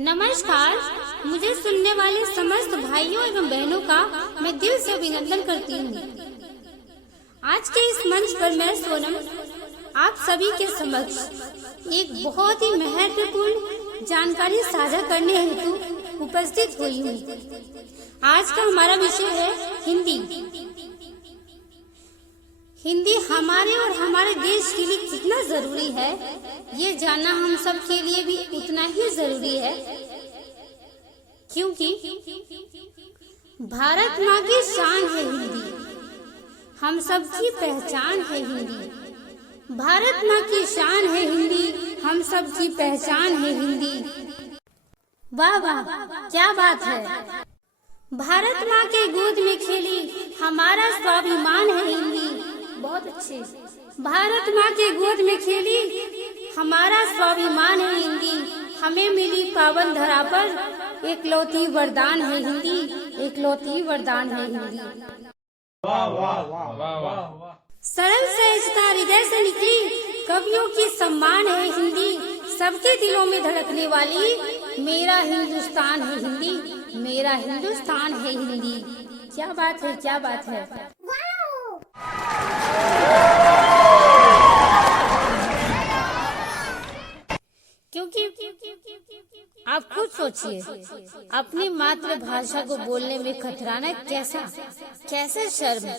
नमस्कार। मुझे सुनने वाले समस्त भाइयों एवं बहनों का मैं दिल से अभिनंदन करती हूँ। आज के इस मंच पर मैं सोनम आप सभी के समक्ष एक बहुत ही महत्वपूर्ण जानकारी साझा करने हेतु उपस्थित हुई हूँ। आज का हमारा विषय है हिंदी। हिंदी हमारे और हमारे देश के लिए कितना जरूरी है, ये जानना हम सब के लिए भी उतना ही जरूरी है, क्योंकि भारत माँ की शान है हिंदी, हम सबकी पहचान है हिंदी। भारत माँ की शान है हिंदी, हम सबकी पहचान है हिंदी। वाह वाह, क्या बात है। भारत माँ के गोद में खेली हमारा स्वाभिमान है हिंदी। बहुत अच्छे। भारत माँ के गोद में खेली हमारा स्वाभिमान है हिंदी। हमें मिली पावन धरा पर एकलौती वरदान है हिंदी, एकलौती वरदान है हिंदी। वाह वाह वाह वाह वाह। सरल सहजता हृदय से निकली कवियों की सम्मान है हिंदी। सबके दिलों में धड़कने वाली मेरा हिंदुस्तान है हिंदी, मेरा हिंदुस्तान है हिंदी। क्या बात है, क्या बात है। क्योंकि आप खुद सोचिए, अपनी मातृभाषा को बोलने में कतराना कैसे शर्म।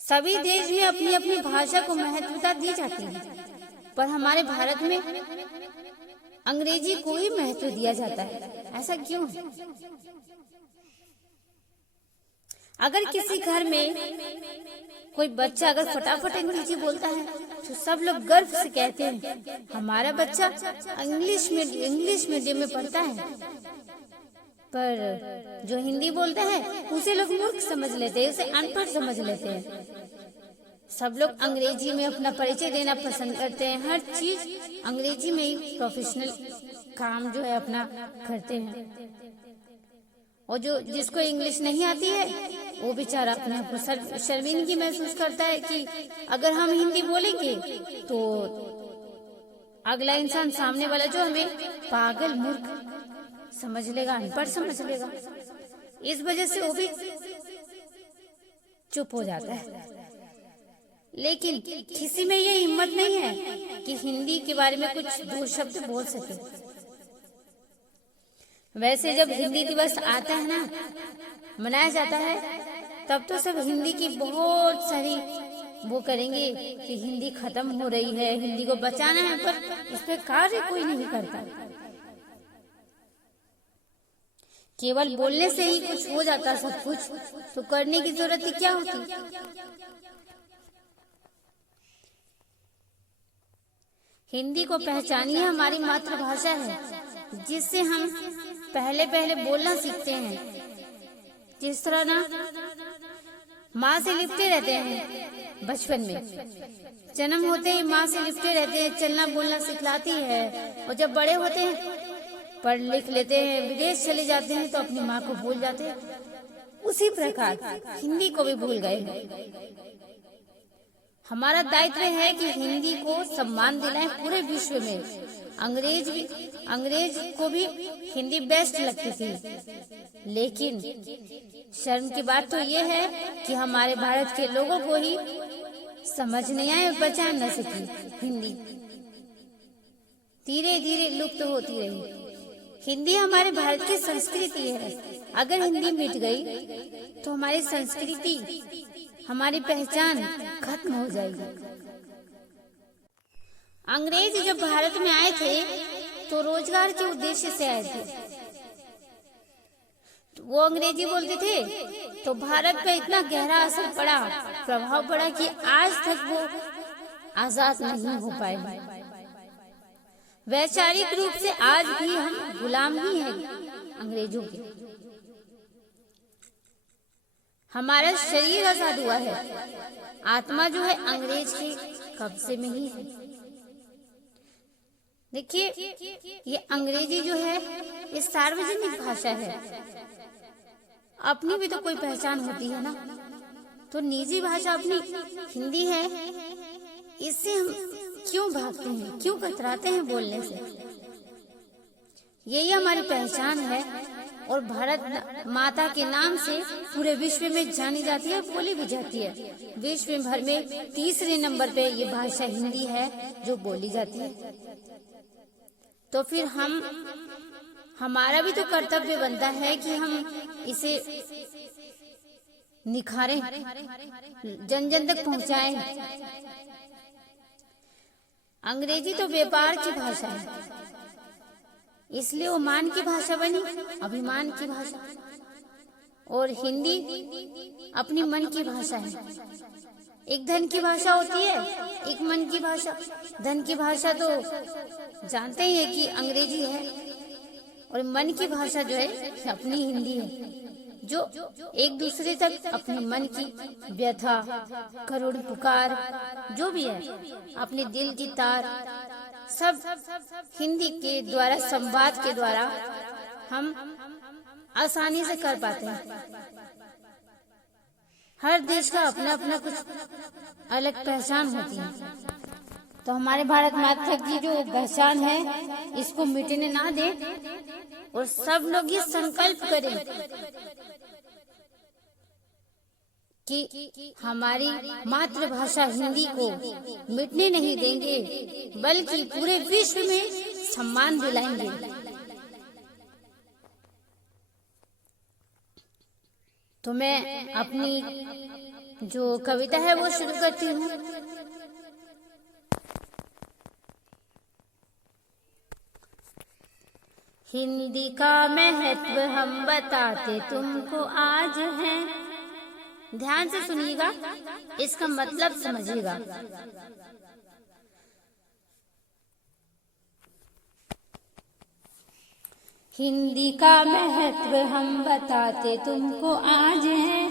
सभी देश में अपनी अपनी भाषा को महत्वता दी जाती है, पर हमारे भारत में अंग्रेजी को ही महत्व दिया जाता है। ऐसा क्यों? अगर किसी घर में कोई बच्चा अगर फटाफट अंग्रेजी बोलता है तो सब लोग गर्व से कहते हैं हमारा बच्चा इंग्लिश मीडियम में पढ़ता है। पर जो हिंदी बोलता है उसे लोग मूर्ख समझ लेते हैं, उसे अनपढ़ समझ लेते हैं। सब लोग अंग्रेजी में अपना परिचय देना पसंद करते हैं, हर चीज अंग्रेजी में ही प्रोफेशनल काम जो है अपना करते हैं। और जिसको इंग्लिश नहीं आती है वो बेचारा अपने आप को शर्मिंदगी महसूस करता है कि अगर हम हिंदी बोलेंगे तो अगला इंसान, सामने वाला जो हमें पागल मूर्ख समझ लेगा, अनपढ़ समझ लेगा। इस वजह से वो भी चुप हो जाता है। लेकिन किसी में ये हिम्मत नहीं है कि हिंदी के बारे में कुछ दो शब्द बोल सके। वैसे जब हिंदी दिवस आता है ना, मनाया जाता है, तब तो सब हिंदी की बहुत सारी वो करेंगे कि हिंदी खत्म हो रही है, हिंदी को बचाना है, पर उस पर कार्य कोई नहीं करता। केवल बोलने से ही कुछ हो जाता सब कुछ, तो करने की जरूरत ही क्या होती। हिंदी को पहचानिए, हमारी मातृभाषा है जिससे हम पहले बोलना सीखते हैं। जिस तरह ना माँ से लिपटे रहते हैं बचपन में, जन्म होते ही माँ से लिपटे रहते हैं, चलना बोलना सिखलाती है। और जब बड़े होते हैं, पढ़ लिख लेते हैं, विदेश चले जाते हैं, तो अपनी माँ को भूल जाते हैं। उसी प्रकार हिंदी को भी भूल गए। हमारा दायित्व है कि हिंदी को सम्मान दिलाएं पूरे विश्व में। अंग्रेज को भी हिंदी बेस्ट लगती थी, लेकिन शर्म की बात तो ये है कि हमारे भारत के लोगों को ही समझ नहीं आए, बचा न सकी। हिंदी धीरे धीरे लुप्त होती रही। हिंदी हमारे भारत की संस्कृति है। अगर हिंदी मिट गई तो हमारी संस्कृति, हमारी पहचान खत्म हो जाएगी। अंग्रेज जब भारत में आए थे तो रोजगार के उद्देश्य से आए थे। तो वो अंग्रेजी बोलते थे तो भारत पे इतना गहरा असर पड़ा, प्रभाव पड़ा कि आज तक वो आजाद नहीं हो पाए। वैचारिक रूप से आज भी हम गुलाम ही हैं अंग्रेजों के। हमारा शरीर आजाद हुआ है, आत्मा जो है अंग्रेज के कब्जे में ही है। देखिए, ये अंग्रेजी जो है ये सार्वजनिक भाषा है। अपनी भी तो कोई पहचान होती है ना, तो निजी भाषा अपनी हिंदी है। इससे हम क्यों भागते हैं, क्यों कतराते हैं बोलने से? यही हमारी पहचान है और भारत माता के नाम से पूरे विश्व में जानी जाती है, बोली भी जाती है। विश्व भर में तीसरे नंबर पे ये भाषा हिंदी है जो बोली जाती है। तो फिर हमारा भी तो कर्तव्य बनता है कि हम इसे निखारें, जन जन तक पहुंचाएं। अंग्रेजी तो व्यापार की भाषा है, इसलिए वो मान की भाषा बनी, अभिमान की भाषा। और हिंदी अपनी मन की भाषा है। एक धन की भाषा होती है, एक मन की भाषा। धन की भाषा तो जानते ही है कि अंग्रेजी है, और मन की भाषा जो है अपनी हिंदी है, जो एक दूसरे तक अपने मन की व्यथा, करुण पुकार, जो भी है, अपने दिल की तार, सब हिंदी के द्वारा, संवाद के द्वारा हम आसानी से कर पाते हैं। हर देश का अपना अपना कुछ अलग पहचान होती है। तो हमारे भारत माता की जो पहचान है, इसको मिटने ना दे और सब लोग ये संकल्प करें कि हमारी मातृभाषा हिंदी को मिटने नहीं देंगे, बल्कि पूरे विश्व में सम्मान दिलाएंगे। तो मैं अपनी जो कविता है वो शुरू करती हूँ। हिंदी का महत्व हम बताते तुमको आज है। ध्यान से सुनिएगा, इसका मतलब समझिएगा। हिंदी का महत्व हम बताते तुमको आज है।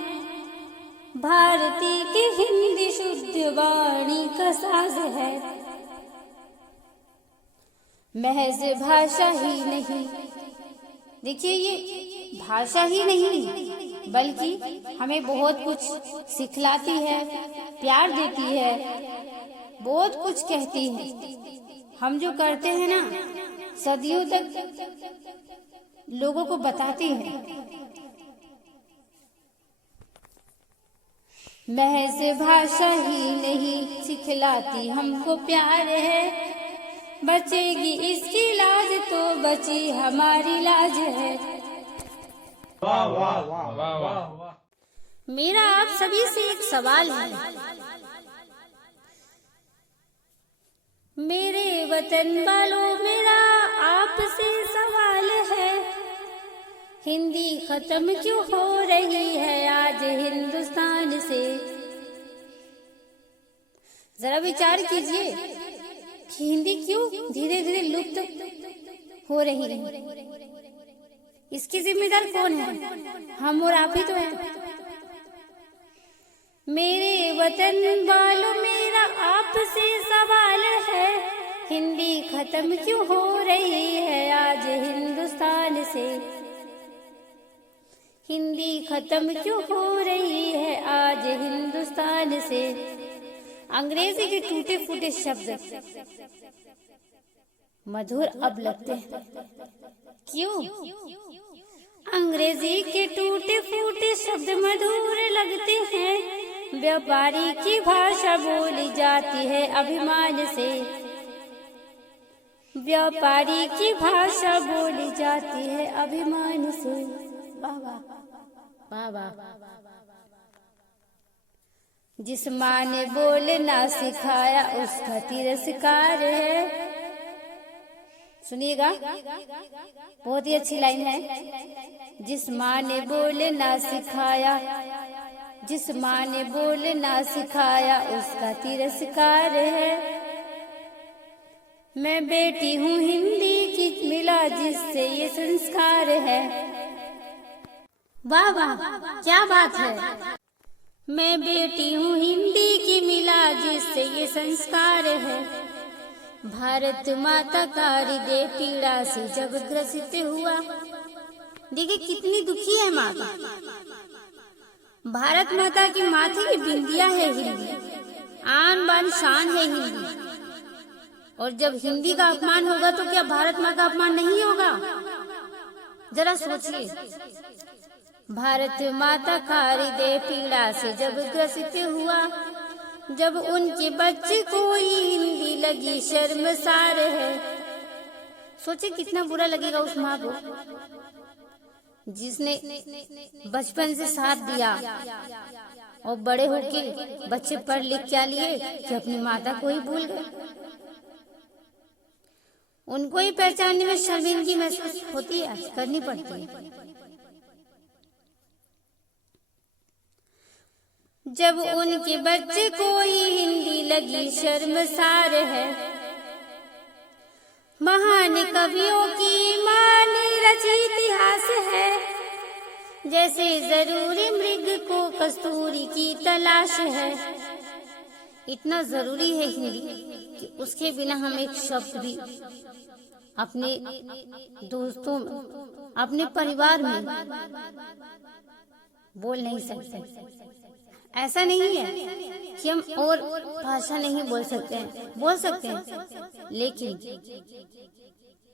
भारती की हिंदी शुद्ध वाणी का साज है। महज भाषा ही नहीं, देखिए ये भाषा ही नहीं, बल्कि हमें बहुत कुछ सिखलाती है, प्यार देती है, बहुत कुछ कहती है। हम जो करते हैं ना, सदियों तक लोगों को बताते हैं। महज भाषा ही नहीं सिखलाती हमको प्यार है। बचेगी इसकी लाज तो बची हमारी लाज है। वाह वाह वाह वाह वाह। मेरा आप सभी से एक सवाल है। मेरे वतन वालों, मेरा आपसे सवाल है। हिंदी खत्म क्यों हो रही है आज हिंदुस्तान से? जरा विचार कीजिए कि हिंदी क्यों धीरे धीरे लुप्त हो रही है। इसकी जिम्मेदार कौन है? हम और आप ही तो हैं। मेरे वतन वालों, मेरा आपसे सवाल है। हिंदी खत्म क्यों हो रही है आज हिंदुस्तान से? हिंदी खत्म क्यों हो रही है आज हिंदुस्तान से? अंग्रेजी के टूटे फूटे शब्द मधुर अब लगते हैं। क्यों? अंग्रेजी के टूटे फूटे शब्द मधुर लगते हैं। व्यापारी की भाषा बोली जाती है अभिमान से। व्यापारी की भाषा बोली जाती है अभिमान से। वाह वाह वाह वाह। जिस माँ ने बोलना सिखाया उसका तिरस्कार है। सुनिएगा, बहुत ही अच्छी लाइन है। जिस माँ ने बोलना सिखाया, जिस माँ ने बोलना सिखाया उसका तिरस्कार है। मैं बेटी हूँ हिंदी की, मिला जिससे ये संस्कार है। वाह वाह, क्या बात है। मैं बेटी हूँ हिंदी की, मिला जिससे ये संस्कार है। भारत माता का हृदय पीड़ा से जब ग्रसित हुआ। देखिए कितनी दुखी है माता। भारत माता की माथे की बिंदिया है हिंदी, आन बान शान है हिंदी। और जब हिंदी का अपमान होगा तो क्या भारत माँ का अपमान नहीं होगा? जरा सोचिए, भारत माता का हृदय पीड़ा से जब ग्रसित हुआ, जब उनके बच्चे को हिंदी लगी शर्मसार है। सोचिए कितना बुरा लगेगा उस माँ को जिसने बचपन से साथ दिया और बड़े होके बच्चे पढ़ लिख क्या लिए कि अपनी माता को ही भूल गए। उनको ही पहचानने में शर्मिंदगी महसूस होती है, करनी पड़ती है। जब उनके बच्चे को ही हिंदी लगी शर्मसार है, महान कवियों की माँ ने रची इतिहास है, जैसे जरूरी मृग को कस्तूरी की तलाश है। इतना जरूरी है हिंदी कि उसके बिना हम एक शब्द भी अपने दोस्तों में, अपने परिवार में बोल नहीं सकते। ऐसा नहीं है कि हम और भाषा नहीं बोल सकते हैं, बोल सकते हैं, लेकिन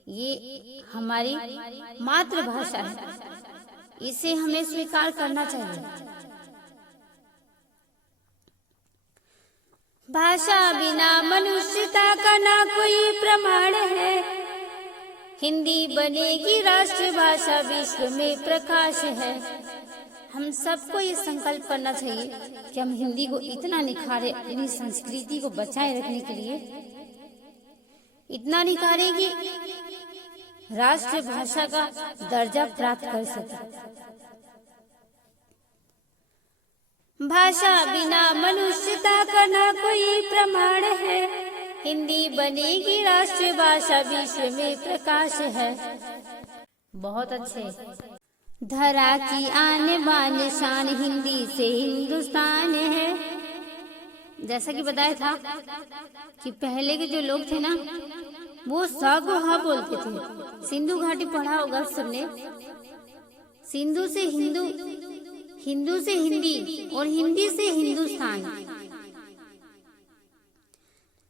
ये हमारी मातृभाषा है, इसे हमें स्वीकार करना चाहिए। भाषा बिना मनुष्यता का ना कोई प्रमाण है, हिंदी बनेगी राष्ट्रभाषा, विश्व में प्रकाश है। हम सबको ये संकल्प करना चाहिए कि हम हिंदी को इतना निखारें, अपनी संस्कृति को बचाए रखने के लिए इतना निखारें कि राष्ट्रभाषा का दर्जा प्राप्त कर सके। भाषा बिना मनुष्यता का ना कोई प्रमाण है, हिंदी बनेगी राष्ट्रभाषा, विश्व में प्रकाश है। बहुत अच्छे। धरा की आन बान शान, हिंदी से हिंदुस्तान है। जैसा कि बताया था कि पहले के जो लोग थे ना, वो सा को हा बोलते थे। सिंधु घाटी पढ़ा होगा सबने। सिंधु से हिंदू, हिंदू से हिंदी और हिंदी से हिंदुस्तान।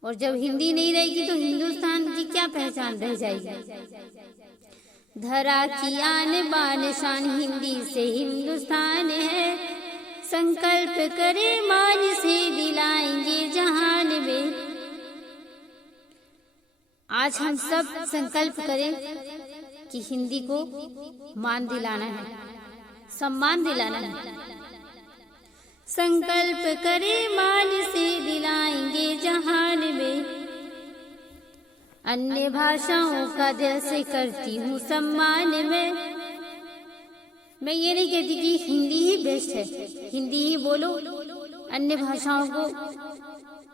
और जब हिंदी नहीं रहेगी तो हिंदुस्तान की क्या पहचान रह जाएगी। धरा की आन बान शान, हिंदी से हिंदुस्तान है, संकल्प करे मान से दिलाएंगे जहान में। आज हम सब संकल्प करें कि हिंदी को मान दिलाना है, सम्मान दिलाना है। संकल्प करे मान से दिलाएंगे जहान में, अन्य भाषाओं का दिल से करती हूँ सम्मान मैं ये नहीं कहती कि हिंदी ही बेस्ट है, हिंदी ही बोलो, अन्य भाषाओं को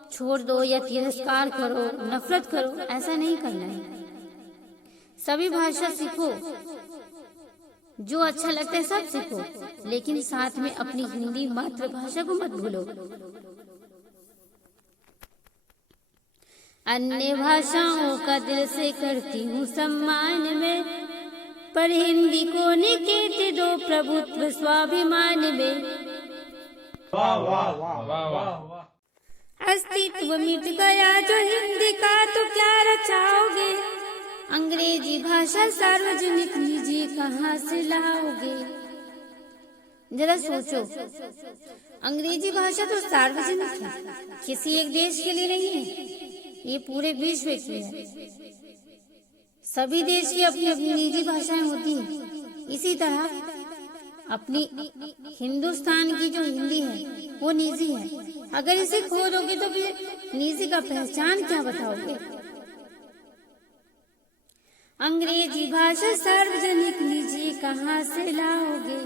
छोड़ दो या तिरस्कार करो, नफरत करो, ऐसा नहीं करना है। सभी भाषा सीखो, जो अच्छा लगता है सब सीखो, लेकिन साथ में अपनी हिंदी मातृभाषा को मत भूलो। अन्य भाषाओं का दिल से करती हूँ सम्मान में, पर हिंदी को निकेत दो प्रभुत्व स्वाभिमान में। वाह वाह वाह वाह। अस्तित्व मिट गया जो हिंदी का, तो क्या रचाओगे। अंग्रेजी भाषा सार्वजनिक निजी कहाँ से लाओगे। जरा सोचो, अंग्रेजी भाषा तो सार्वजनिक है, किसी एक देश के लिए नहीं है, ये पूरे विश्व की है। सभी देश की अपनी अपनी निजी भाषाएं होती हैं। इसी तरह अपनी हिंदुस्तान की जो हिंदी है वो निजी है। अगर इसे खो दोगे तो फिर निजी का पहचान क्या बताओगे। अंग्रेजी भाषा सार्वजनिक निजी कहाँ से लाओगे।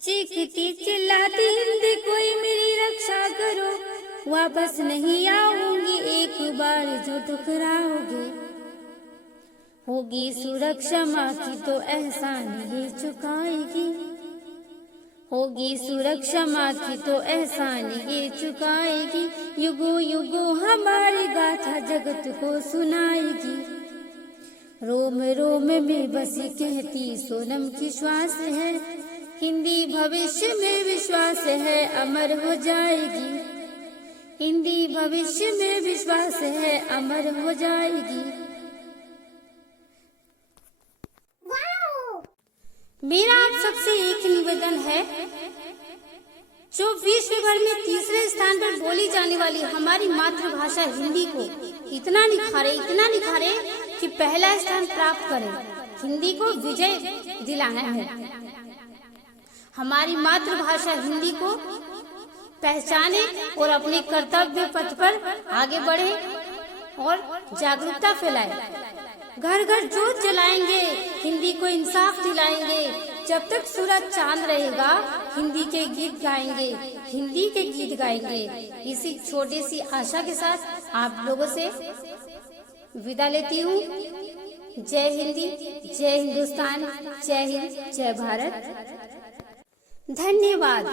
चीखती चिल्लाती हिंदी कोई मेरी रक्षा करो, वापस नहीं आऊंगी एक बार जो टकराओगे। होगी सुरक्षा माँ की तो एहसान ये चुकाएगी, होगी सुरक्षा माँ की तो एहसान ये चुकाएगी। युगों युगों हमारी गाथा जगत को सुनाएगी। रोम रोम में बसी कहती सोनम की श्वास है, हिंदी भविष्य में विश्वास है अमर हो जाएगी। हिंदी भविष्य में विश्वास है अमर हो जाएगी। मेरा आप सबसे एक निवेदन है, जो विश्व भर में तीसरे स्थान पर बोली जाने वाली हमारी मातृभाषा हिंदी को इतना निखारे कि पहला स्थान प्राप्त करे। हिंदी को विजय दिलाना है। हमारी मातृभाषा हिंदी को पहचाने और अपने कर्तव्य पथ पर आगे बढ़े और जागरूकता फैलाए। घर घर जोत जलाएंगे, हिंदी को इंसाफ दिलाएंगे। जब तक सूरज चांद रहेगा, हिंदी के गीत गाएंगे, हिंदी के गीत गाएंगे। इसी छोटी सी आशा के साथ आप लोगों से विदा लेती हूँ। जय हिंदी, जय हिंदुस्तान, जय हिंद, जय भारत। धन्यवाद।